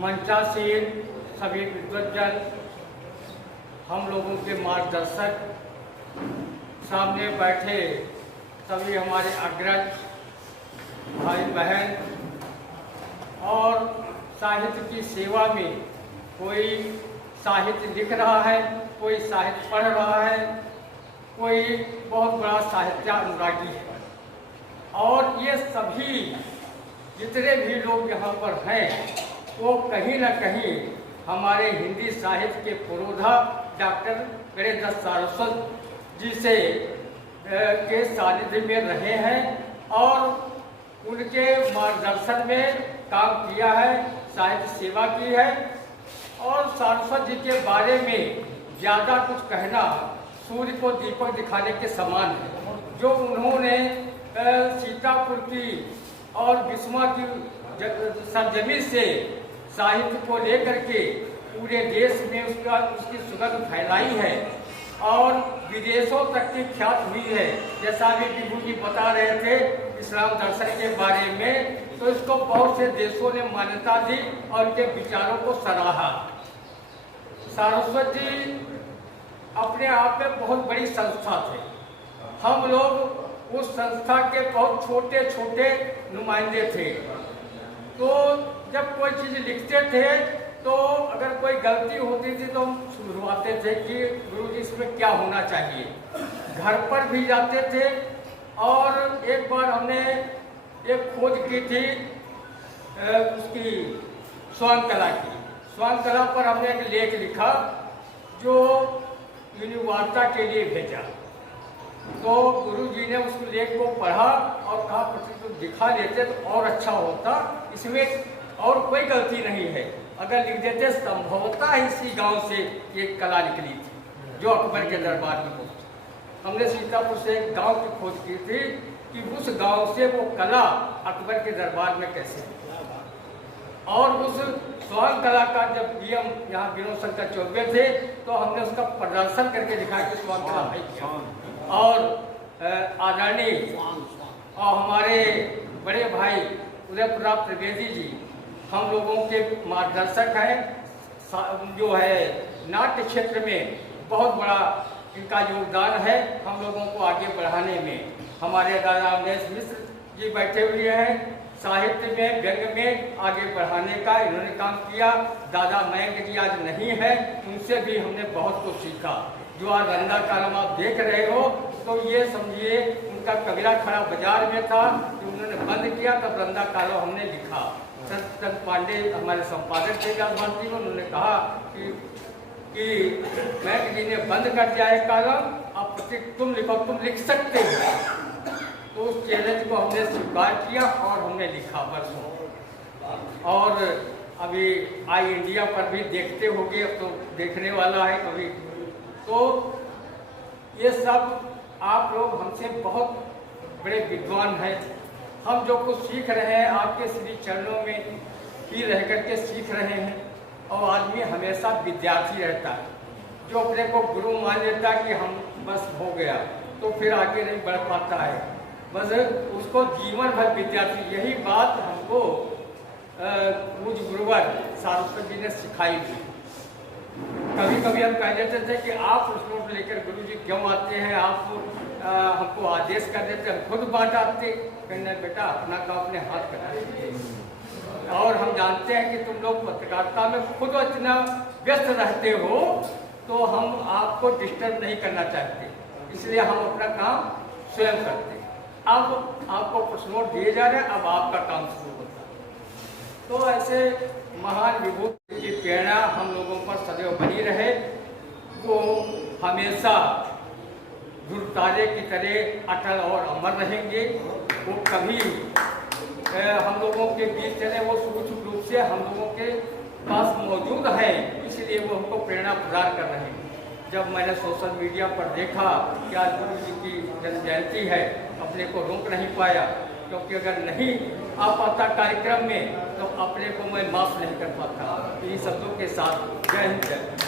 मंचासीन सभी विद्वज्जन, हम लोगों के मार्गदर्शक, सामने बैठे सभी हमारे अग्रज भाई बहन, और साहित्य की सेवा में कोई साहित्य लिख रहा है, कोई साहित्य पढ़ रहा है, कोई बहुत बड़ा साहित्य अनुरागी है। और ये सभी जितने भी लोग यहाँ पर हैं वो कहीं न कहीं हमारे हिंदी साहित्य के पुरोधा डॉक्टर गणेश सारस्वत जी से के सानिध्य में रहे हैं और उनके मार्गदर्शन में काम किया है, साहित्य सेवा की है। और सारस्वत जी के बारे में ज़्यादा कुछ कहना सूर्य को दीपक दिखाने के समान है। जो उन्होंने सीतापुर की और बिस्मा की सरजमी से साहित्य को लेकर के पूरे देश में उसकी सुगंध फैलाई है और विदेशों तक की ख्यात हुई है। जैसा भी विभू जी बता रहे थे इस्लाम दर्शन के बारे में, तो इसको बहुत से देशों ने मान्यता दी और उनके विचारों को सराहा। सारस्वत जी अपने आप में बहुत बड़ी संस्था थे। हम लोग उस संस्था के बहुत छोटे छोटे नुमाइंदे थे। तो जब कोई चीज़ लिखते थे तो अगर कोई गलती होती थी तो हम सुधरवाते थे कि गुरुजी इसमें क्या होना चाहिए। घर पर भी जाते थे और एक बार हमने एक खोज की थी उसकी स्वयं कला की। स्वयं कला पर हमने एक लेख लिखा जो यूनिवार्ता के लिए भेजा। तो गुरुजी ने उस लेख को पढ़ा और कहा तुम दिखा लेते तो और अच्छा होता, इसमें और कोई गलती नहीं है। अगर लिख देते संभवतः इसी गांव से ये कला निकली थी जो अकबर के दरबार में पहुंची। हमने सीतापुर से एक गांव की खोज की थी कि उस गांव से वो कला अकबर के दरबार में कैसे। और उस स्वयं कला का जब डीएम यहाँ विनोद शंकर चौबे थे तो हमने उसका प्रदर्शन करके दिखाया कि स्वयं कला है क्या। और आदरणीय और हमारे बड़े भाई उदय प्रताप त्रिवेदी जी हम लोगों के मार्गदर्शक हैं। जो है नाट्य क्षेत्र में बहुत बड़ा इनका योगदान है हम लोगों को आगे बढ़ाने में। हमारे दादा अवधेश मिश्र जी बैठे हुए हैं, साहित्य में व्यंग में आगे बढ़ाने का इन्होंने काम किया। दादा मयंक जी आज नहीं है, उनसे भी हमने बहुत कुछ सीखा। जो आज रंदा कालम आप देख रहे हो तो ये समझिए उनका कबीरा खड़ा बाजार में था कि उन्होंने बंद किया, तब रंदा कालम हमने लिखा। संत पांडे हमारे संपादक थे भारती में, उन्होंने कहा कि मयंक जी ने बंद कर दिया है कालम, अब तुम लिखो, तुम लिख सकते हो। तो उस चैलेंज को हमने स्वीकार किया और हमने लिखा बरसों। और अभी आई इंडिया पर भी देखते होंगे, अब तो देखने वाला है कभी। तो ये सब आप लोग हमसे बहुत बड़े विद्वान हैं। हम जो कुछ सीख रहे हैं आपके श्री चरणों में ही रह करके सीख रहे हैं। और आदमी हमेशा विद्यार्थी रहता है। जो अपने को गुरु मान लेता है कि हम बस हो गया तो फिर आगे नहीं बढ़ पाता है, बस उसको जीवन भर विद्यार्थी। यही बात हमको पूज्य गुरुवर सारस्वत जी ने सिखाई थी। कभी कभी हम कह देते थे कि आप प्रश्नों लेकर गुरुजी क्यों आते हैं, आप हमको आदेश कर देते, हम खुद बांट आते। कहने बेटा अपना काम अपने हाथ करना। और हम जानते हैं कि तुम लोग पत्रकारिता में खुद इतना व्यस्त रहते हो तो हम आपको डिस्टर्ब नहीं करना चाहते, इसलिए हम अपना काम स्वयं करते। अब आपको प्रश्नोट दिए जा रहे हैं, अब आपका काम शुरू होता है। तो ऐसे महान विभूति की प्रेरणा हम लोगों पर सदैव बनी रहे। वो हमेशा ध्रुव तारे की तरह अटल और अमर रहेंगे। वो कभी हम लोगों के बीच चले, वो सूक्ष्म रूप से हम लोगों के पास मौजूद हैं, इसलिए वो हमको प्रेरणा प्रदान कर रहे हैं। जब मैंने सोशल मीडिया पर देखा कि आज गुरु जी की जन्म जयंती है, अपने को रोक नहीं पाया, क्योंकि अगर नहीं आ पाता कार्यक्रम में तो अपने को मैं माफ नहीं कर पाता। इन शब्दों के साथ जय हिंद।